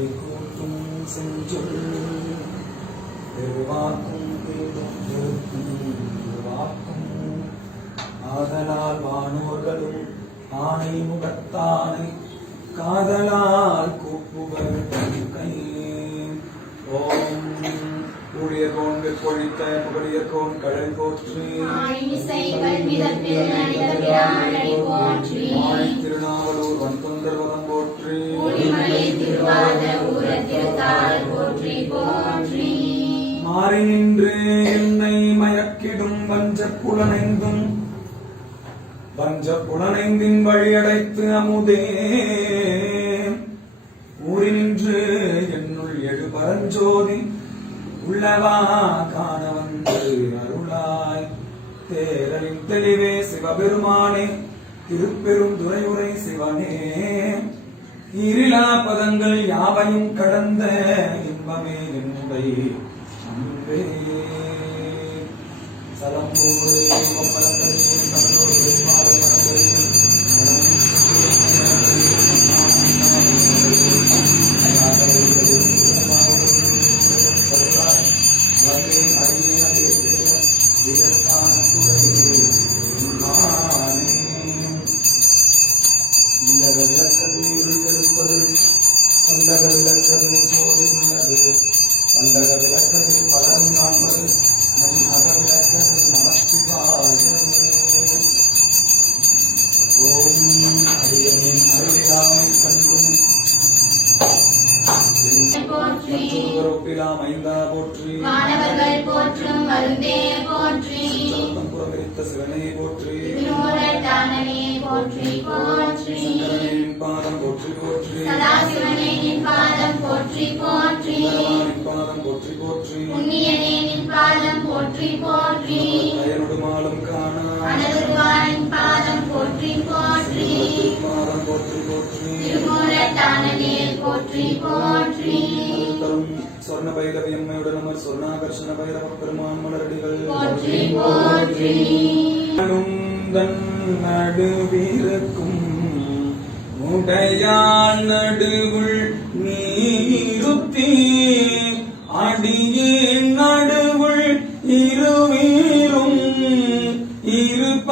கைகூட்டும் செஞ்சொல் பெருவாக்கும் பெருவாக்கும் ஆதலால் வானோர்களும் ஆணை முகத்தானை காதலால் கூப்புகள் கை. ஓம் ஊழியர்கோன் வெப்பொழித்த புகழியர்கோன் கடல் போற்றி திருநாவலூர் வன்தொண்டர் வதம் போற்றி மாறி நின்று என்னை மயக்கிடும் வஞ்ச புலனைந்தின் வழியடைத்து அமுதே ஊறி நின்று என்னுள் எழு பரஞ்சோதி உள்ளவா காண வந்து அருளாய் தேரலின் தெளிவே சிவபெருமானே திருப்பெரும் துறையுரை சிவனே இருளா பதங்கள் யாவையும் கடந்த இன்பமே என்னுடைய அன்பே சலம்போடு மாணவர்கள் போற்றும் மருந்தே போற்றி சிவனே போற்றி போற்றி போற்றி பாதம் போற்றி போற்றி சதாசிவனே நின் பாதம் போற்றி போற்றி பாதம் போற்றி போற்றி புண்ணியனே நின் பாதம் போற்றி போற்றி அயனுடுமாலும் காண அனதுருவானின் பாதம் போற்றி போற்றி பாதம் போற்றி போற்றி திருமூலட்டானனே போற்றி போற்றி சொர்ண பைரவி அம்மையுடன் அமர் சொர்ணாகர்ஷண பைரவ பெருமான் மலரடிகள் போற்றி போற்றி நடுவிருக்கும் உடையாள் நடுவுள் நீருத்தி அடியின் நடுவுள் இருவீரும் இருப்ப